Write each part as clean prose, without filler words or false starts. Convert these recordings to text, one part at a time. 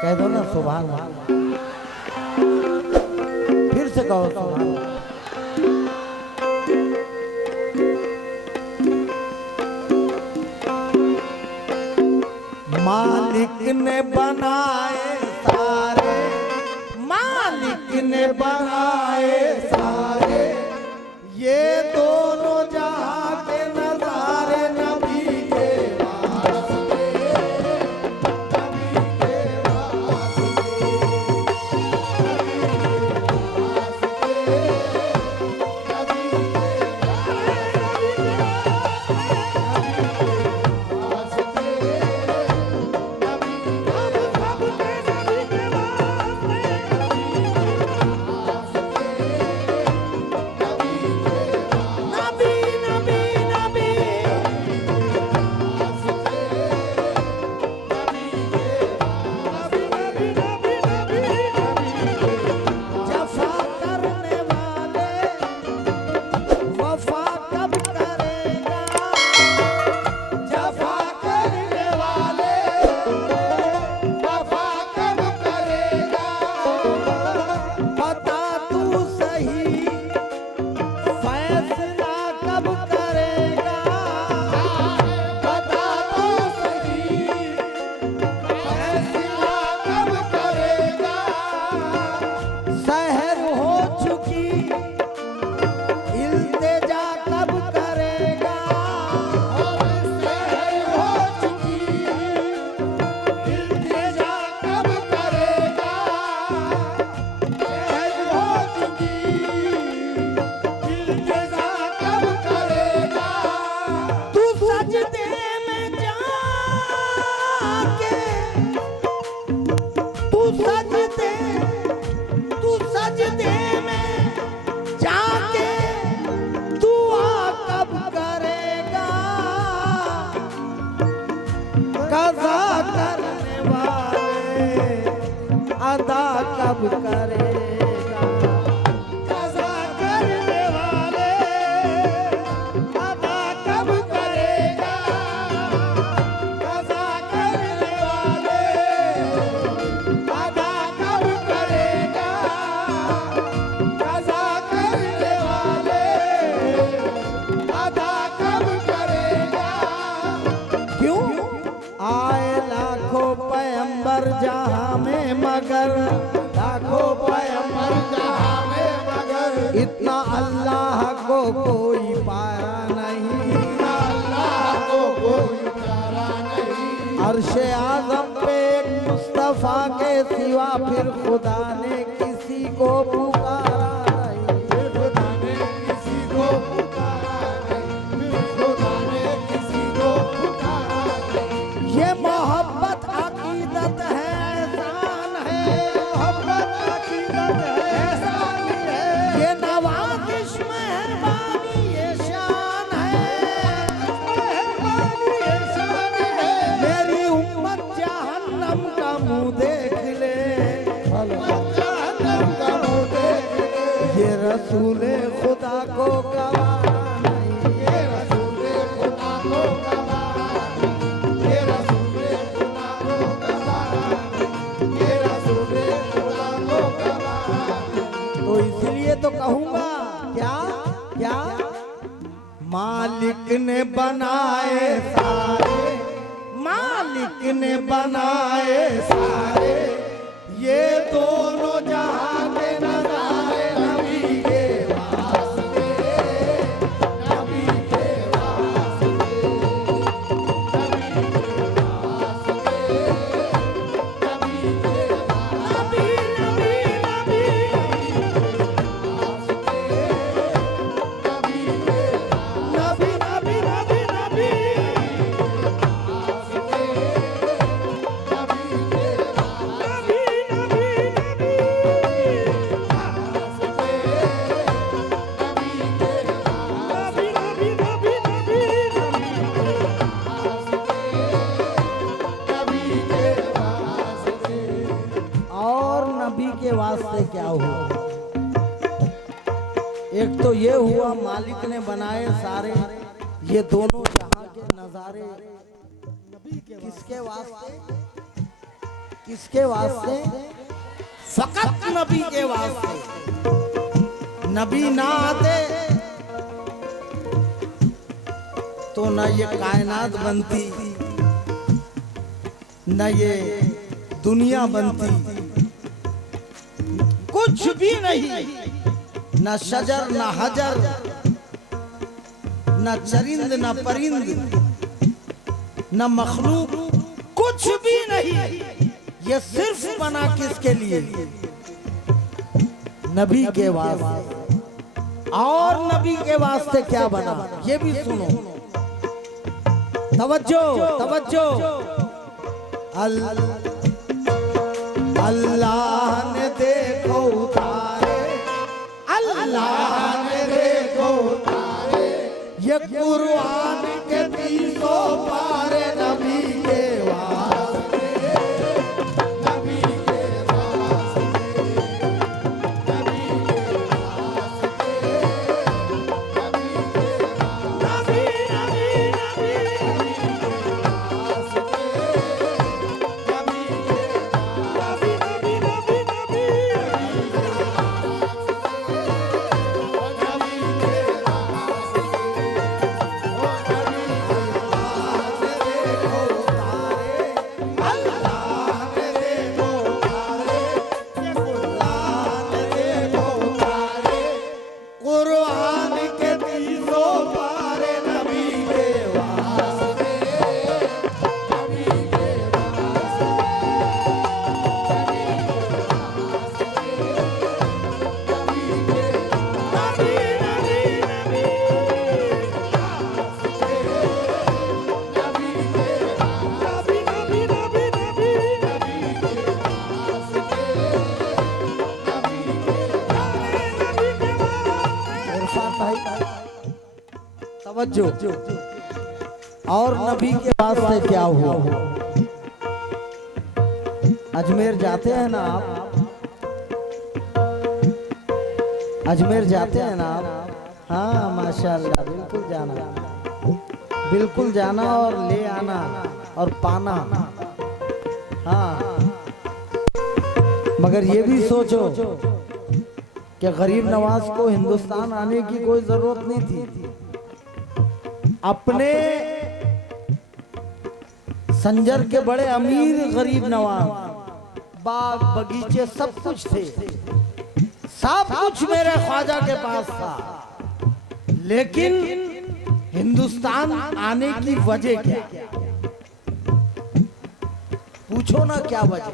कह दो ना सुभान अल्लाह, फिर से कहो सुभान अल्लाह। मालिक ने बनाए सारे, मालिक ने बनाए सारे, ये दोनों जहां के नजारे नबी के वास्ते, नबी के वास्ते, अदा कब करेगा, कज़ा करने वाले अदा कब करेगा, कज़ा करने वाले अदा कब करेगा, कज़ा करने वाले अदा कब करेगा। क्यों आए लाखों पैगंबर जहां में मगर, लाखों पैगंबर जहां में मगर, इतना अल्लाह को कोई पारा नहीं, इतना अल्लाह को कोई पारा नहीं। अर्शे आज़म पे एक मुस्तफा के सिवा फिर खुदा ने किसी को पुकारा नहीं, फिर खुदा ने किसी को पुकारा नहीं, फिर खुदा ने किसी को पुकारा नहीं। ये मोहब्बत अकीदत है, एहसान है, मोहब्बत अकीदत है, एहसान है, ये नवाज़िश मेहरबानी ये शान है, मेहरबानी ये शान है। मेरी उम्मत जहन्नम का मुंह देख ले, जहन्नम का मुंह देख ले, ये रसूले खुदा को गवारा नहीं, ये रसूले खुदा को गवारा नहीं, ये रसूले खुदा को गवारा नहीं, ये रसूले खुदा को गवारा नहीं। तो इसलिए तो कहूंगा क्या क्या, मालिक ने बनाए सारे, मालिक ने बनाए सारे, ये दोनों जहां के नजारे नबी के वास्ते, नबी के वास्ते, नबी के वास्ते, नबी के वास्ते, नबी नबी नबी नबी नबी नबी के वास्ते क्या हुआ? एक तो ये हुआ मालिक ने बनाए सारे, ये दोनों जहां के नजारे किसके वास्ते? किसके वास्ते? फकत नबी के वास्ते। नबी ना आते तो न ये कायनात बनती, न ये दुनिया बनती, कुछ भी नहीं। न शजर न हजर, न चरिंद न परिंद, न मखलूक, कुछ भी नहीं। ये सिर्फ बना किसके लिए? नबी के वास्ते। और नबी के वास्ते क्या बना ये भी सुनो। तवज्जो तवज्जो। अल्लाह ने देखो उतारे, अल्लाह ने देखो उतारे, ये कुरान के 300 पारे नबी के वास्ते, नबी के वास्ते, नबी के वास्ते, नबी नबी नबी तवज्जो। और नबी के वास्ते क्या हुआ? अजमेर जाते हैं ना आप? अजमेर जाते हैं ना आप? हाँ माशाल्लाह, बिल्कुल जाना, बिल्कुल जाना और ले आना और पाना। हाँ, मगर ये भी सोचो कि गरीब नवाज को हिंदुस्तान आने की कोई जरूरत नहीं थी। अपने संजर के बड़े अमीर गरीब नवाज, बाग बगीचे सब कुछ थे, सब कुछ मेरे ख्वाजा के पास था। लेकिन हिंदुस्तान आने की वजह क्या? पूछो ना क्या वजह।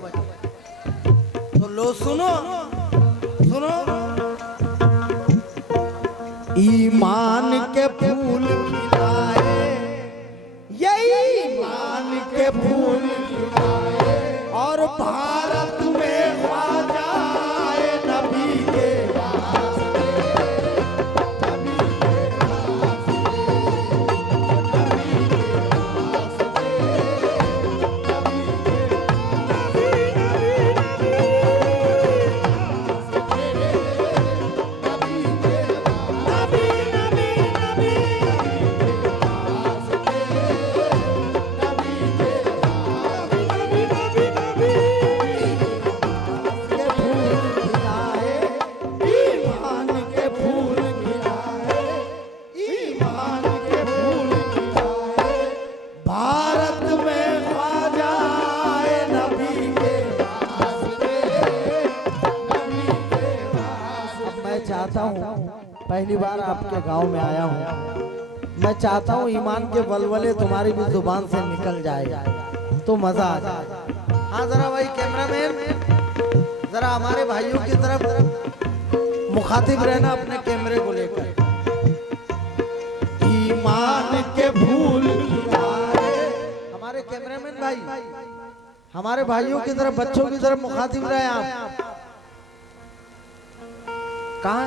तो लो सुनो सुनो। ईमान के फूल खिलाए, यही ईमान के फूल खिलाए, और भारत में ख्वाजा आए नबी के वास्ते, नबी के वास्ते, नबी के वास्ते, पहली बार आपके गांव में आया हूँ, मैं चाहता हूँ ईमान के वलवले तुम्हारी भी जुबान से निकल जाए तो मजा आ जाए। हाँ जरा भाई कैमरामैन, जरा हमारे भाइयों की तरफ मुखातिब रहना अपने कैमरे को लेकर। ईमान के भूल हमारे कैमरामैन भाई, हमारे भाइयों की तरफ, बच्चों की तरफ मुखातिब रहे आप। कहाँ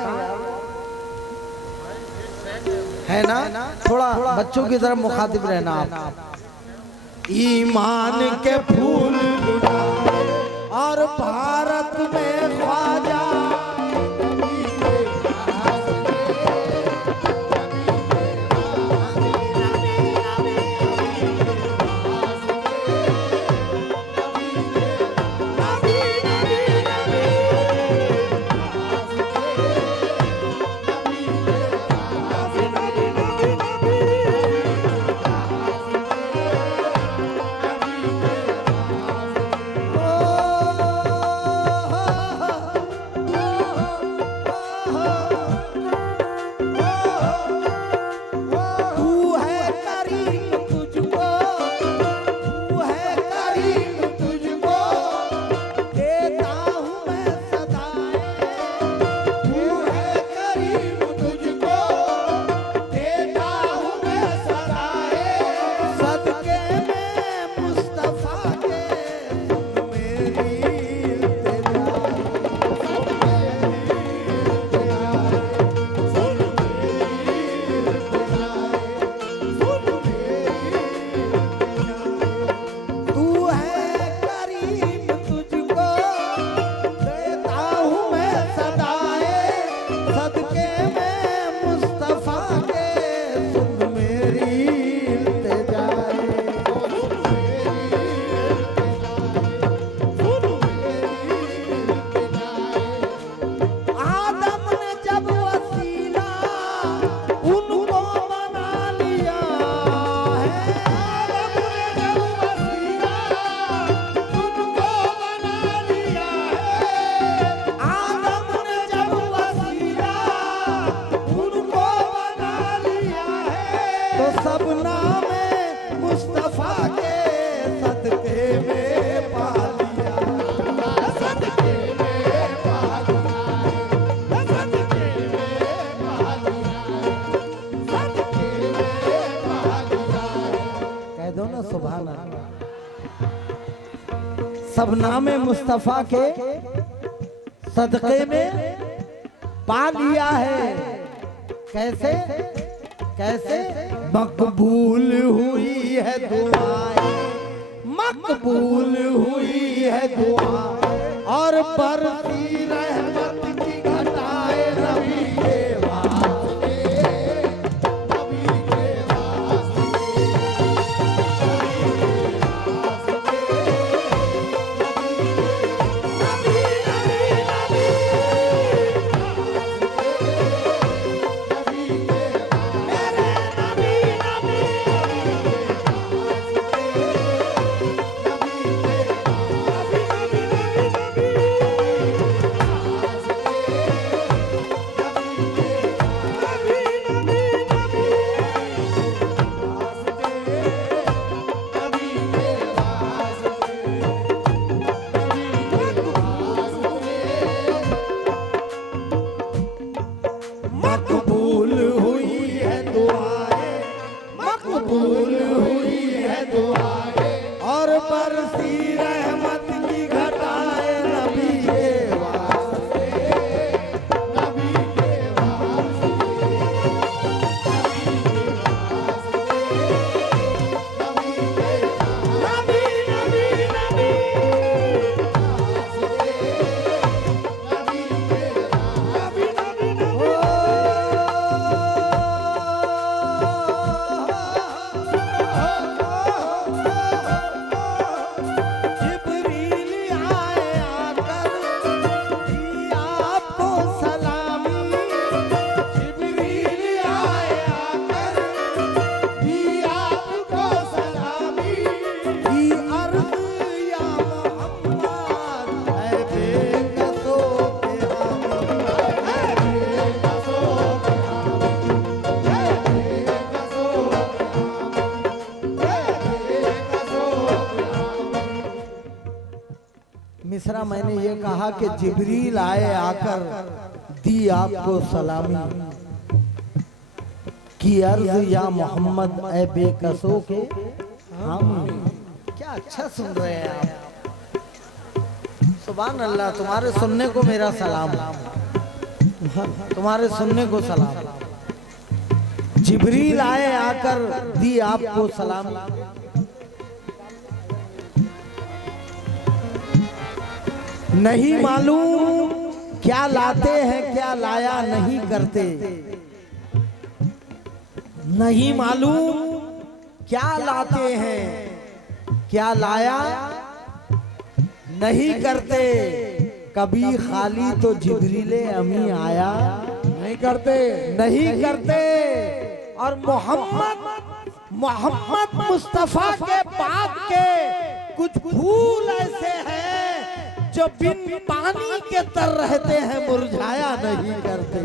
है ना? थोड़ा बच्चों की तरफ मुखातिब रहना आप। ईमान के फूल और भारत में ख्वाजा, सब नामे मुस्तफा के सदक़े में पा लिया है। कैसे कैसे मकबूल हुई है दुआएं, मकबूल हुई है दुआ और बरसी रहमत की घटाए नबी के वास्ते, नबी के वास्ते, मकबूल हुई है दुआएं, मकबूल हुई है दुआएं और बरसी रहमत की घटाए नबी के वास्ते, नबी के वास्ते, नबी नबी नबी मिसरा मैंने ये कहा कि जिब्रील आए आकर दी आपको सलामी की अर्ज या मोहम्मद ए बेकसों के हम। क्या अच्छा सुन रहे हैं आप, सुभान अल्लाह। तुम्हारे सुनने को मेरा सलाम, तुम्हारे सुनने को सलाम। जिब्रील आए आकर दी आपको सलाम। नहीं मालूम क्या लाते हैं क्या लाया नहीं करते, नहीं मालूम क्या लाते हैं क्या लाया नहीं करते। कभी खाली तो जिब्रीले अमी आया नहीं करते, नहीं करते। और मोहम्मद मुस्तफा के बाप के कुछ फूल ऐसे हैं जो बिन पानी के तर रहते हैं, मुरझाया नहीं करते।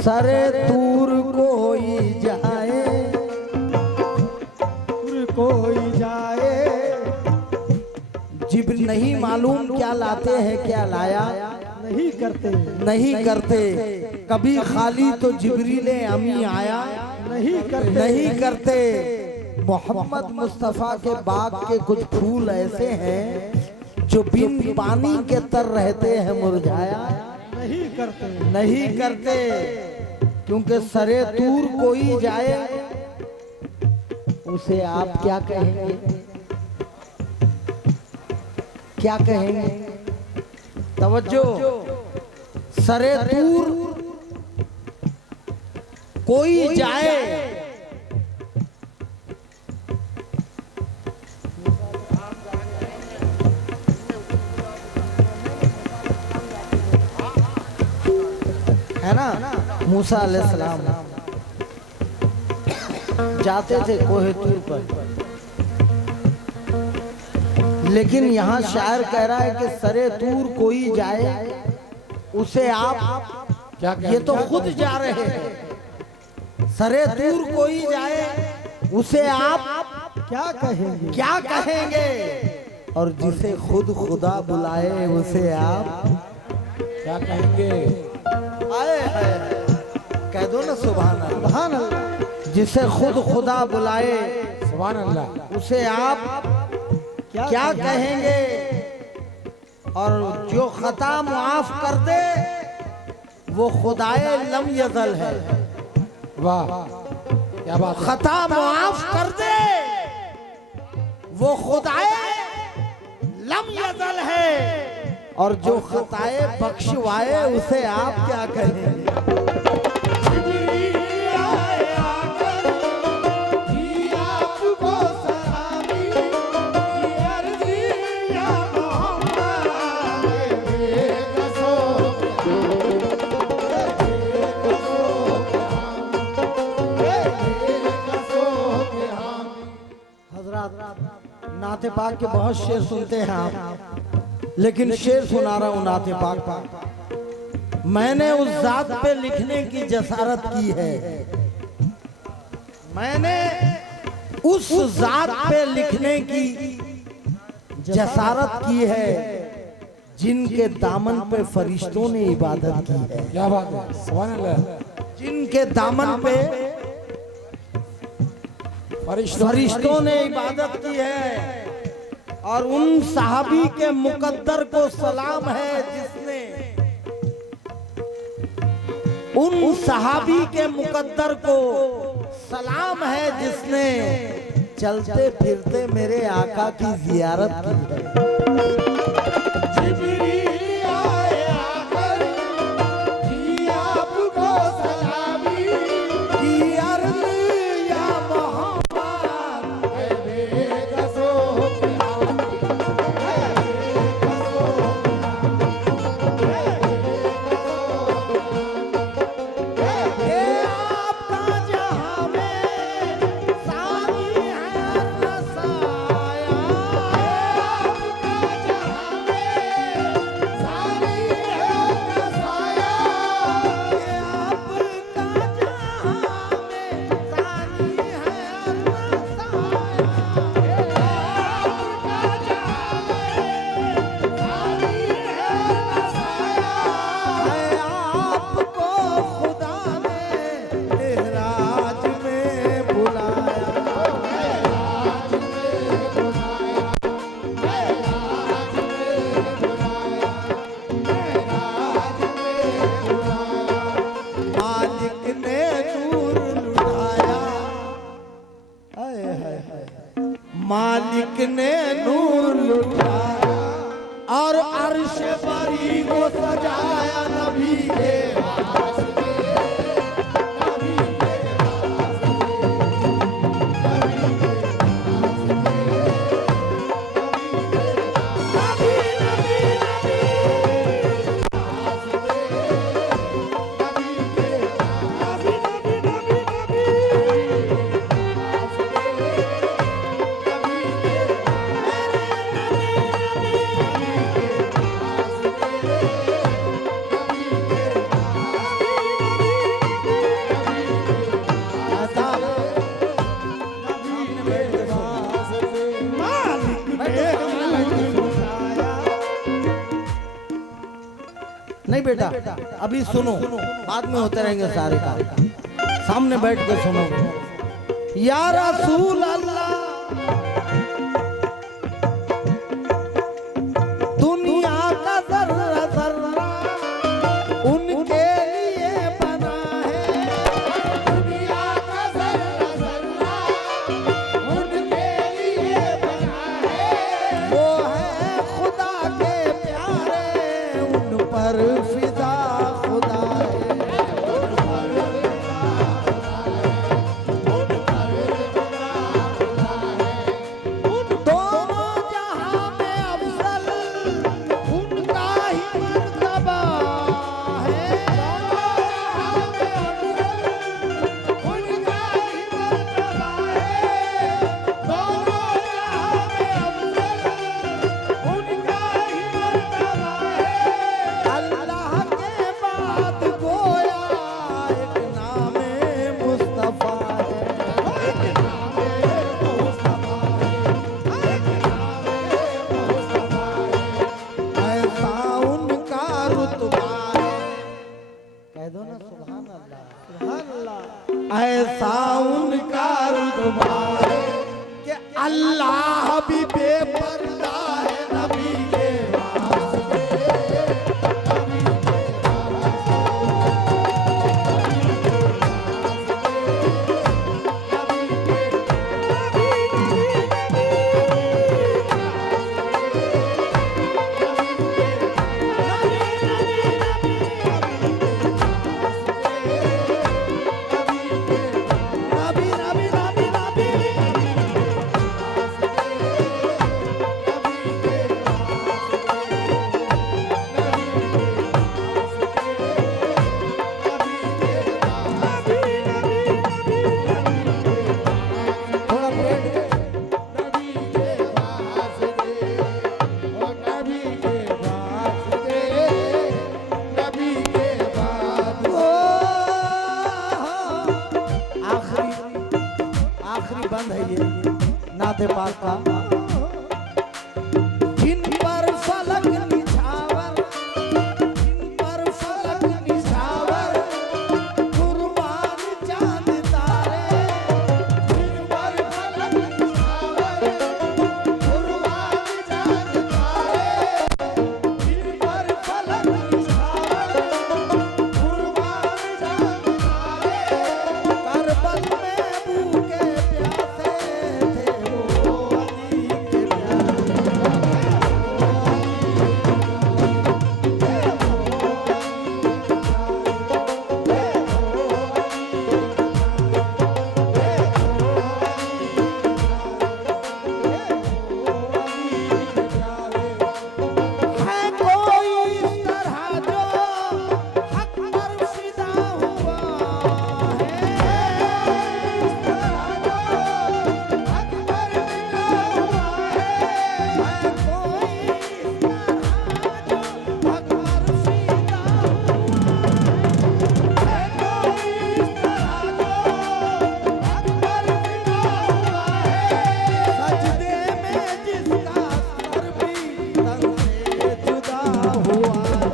सरे दूर कोई जाए, कोई जाए। जिब्रील नहीं मालूम क्या लाते हैं क्या लाया नहीं करते, नहीं करते। कभी खाली तो जिब्रीले अमी आया नहीं करते, नहीं करते। मोहम्मद मुस्तफा के बाग के कुछ फूल ऐसे हैं जो बिन पानी के तर रहते हैं, मुरझाया नहीं करते, नहीं करते। क्योंकि सरे दूर कोई जाए उसे आप क्या कहेंगे, क्या कहेंगे? तवज्जो। सरे दूर कोई जाए, है ना। मूसा अलैहिस्सलाम जाते थे कोहे तूर पर, लेकिन यहाँ शायर कह रहा है कि सरे दूर कोई जाए उसे आप क्या ये तो खुद जा रहे हैं। सरे दूर कोई जाए उसे आप क्या कहेंगे, क्या कहेंगे? और जिसे खुद खुदा बुलाए उसे आप क्या कहेंगे? आए है कह दो ना सुभान अल्लाह। सुभान अल्लाह। जिसे खुद खुदा बुलाए सुभान अल्लाह उसे आप क्या कहेंगे? और जो खता मुआफ कर दे वो खुदाए लम यज़ल है। वाह क्या बात है। खता मुआफ कर दे वो खुदाए लम यज़ल है। और जो खताए बख्शवाए उसे आप क्या कहेंगे? नाते पाक के बहुत शेर सुनते हैं आप, लेकिन शेर सुना रहा हूं नाते पाक। मैंने उस जात पे लिखने की जसारत की है, मैंने उस जात पे लिखने की जसारत की है जिनके दामन पे फरिश्तों ने इबादत की है। क्या बात है। सुभान अल्लाह। जिनके दामन पे फरिश्तों ने इबादत की है। और उन सहाबी के मुकद्दर को सलाम है जिसने, उन सहाबी के मुकद्दर को सलाम है जिसने चलते फिरते मेरे आका की जियारत की है। मालिक ने नूर लुटाया और अर्श बरी को सजाया नबी के वास्ते। नहीं बेटा अभी सुनो, बाद में होते रहेंगे सारे काम, सामने बैठ के सुनो। या रसूल अल्लाह दुनिया का जर्रा जर्रा उनके लिए बना है। दुनिया का जर्रा जर्रा उनके लिए बना है। वो है खुदा के प्यारे उन पर फिदा खुदा है। का जिन पर फलक निछावर, जिन पर फलक निछावर, कुर्बान चांद तारे, जिन पर फलक निछावर, कुर्बान चांद तारे, जिन पर फलक निछावर, कुर्बान चांद तारे, करबल में भूखे प्यासे थे वो अली के है कोई इस तरह जो हक पर फिदा हुआ है, इस तरह जो हक पर फिदा हुआ है कोई इस तरह जो हक पर फिदा हुआ है कोई इस तरह जो हक पर फिदा हुआ है, सजदे में जिसका सर भी तन से जुदा हुआ है,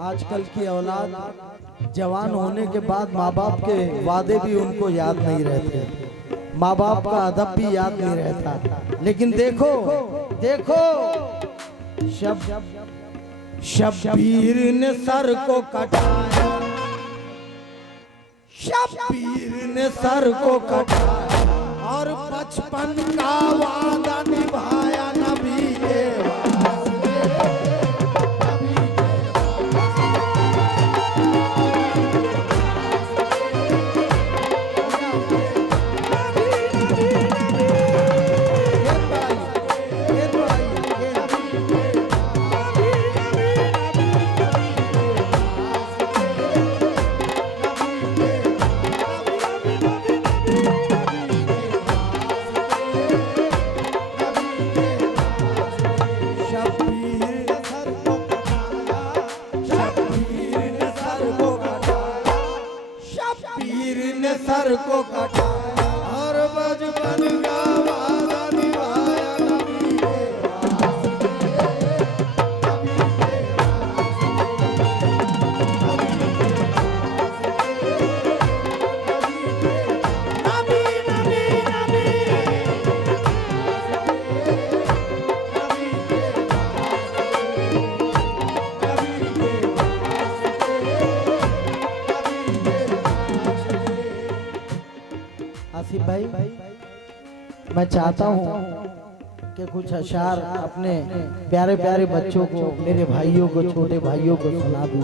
आजकल की औलाद जवान होने के बाद माँ बाप के वादे भी उनको याद नहीं रहते, माँ बाप का अदब भी याद नहीं रहता। लेकिन देखो देखो शब्बीर ने सर को कटाया, शब्बीर ने सर को कटाया और बचपन का वादा निभाया नबी के वास्ते, नबी के सर को कटाया और बचपन का वादा निभाया नबी के नबी नबी नबी आसिफ भाई, मैं चाहता हूँ कि कुछ अशार अपने प्यारे प्यारे बच्चों को, मेरे भाइयों को, छोटे भाइयों को सुना दूँ।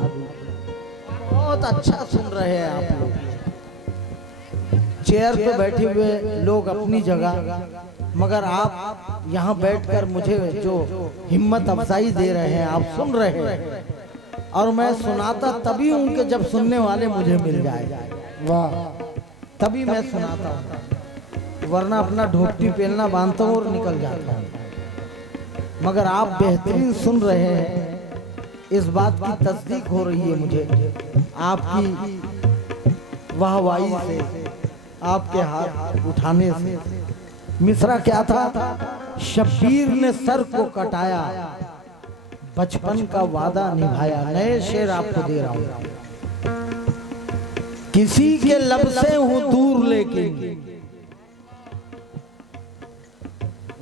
बहुत अच्छा सुन रहे हैं आप लोग, चेयर पे बैठे हुए लोग अपनी जगह, मगर आप यहाँ बैठकर मुझे जो हिम्मत अफजाई दे रहे हैं, आप सुन रहे हैं। और मैं सुनाता तभी हूँ कि जब सुनने वाले मुझे मिल जाए, वाह, तभी मैं सुनाता हूँ, वरना अपना ढोपटी पहनना बांधता हूँ और निकल जाता हूँ। मगर आप बेहतरीन सुन रहे हैं, इस बात की तस्दीक हो रही है मुझे आपकी वाहवाही से, आपके हाथ उठाने से। मिसरा क्या था? शब्बीर ने सर को कटाया, बचपन का वादा निभाया। नए शेर आपको दे रहा हूं। किसी के लब से हूं दूर लेकिन,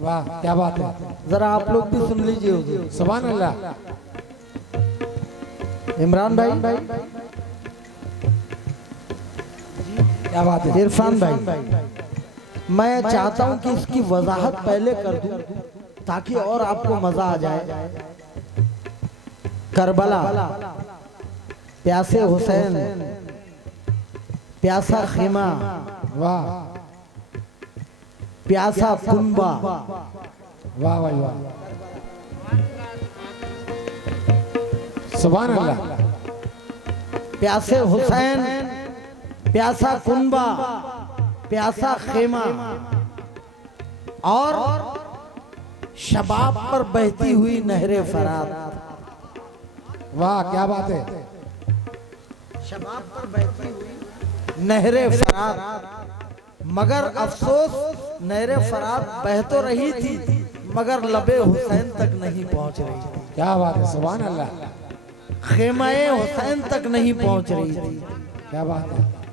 वाह क्या बात है, जरा आप लोग भी सुन लीजिए हुजूर। सुभान अल्लाह। इमरान भाई, क्या बात है इरफान भाई, मैं चाहता हूं कि इसकी वजाहत पहले कर दूं ताकि और आपको मजा आ जाए। करबला, प्यासे हुसैन, प्यासा खेमा, वाह प्यासा कुंबा, वाह भाई वाह, सुभान अल्लाह। प्यासे हुसैन, प्यासा कुंबा, प्यासा खेमा और शबाब पर बहती हुई नहरे फरात। वाह क्या बात है। शबाब पर बहती हुई नहरे फरात, मगर अफसोस नहरे फरात बह तो रही थी मगर लबे हुसैन तक नहीं पहुंच रही थी। क्या बात है, सुभान अल्लाह। खेमाए हुसैन तक नहीं पहुंच रही थी। क्या बात है।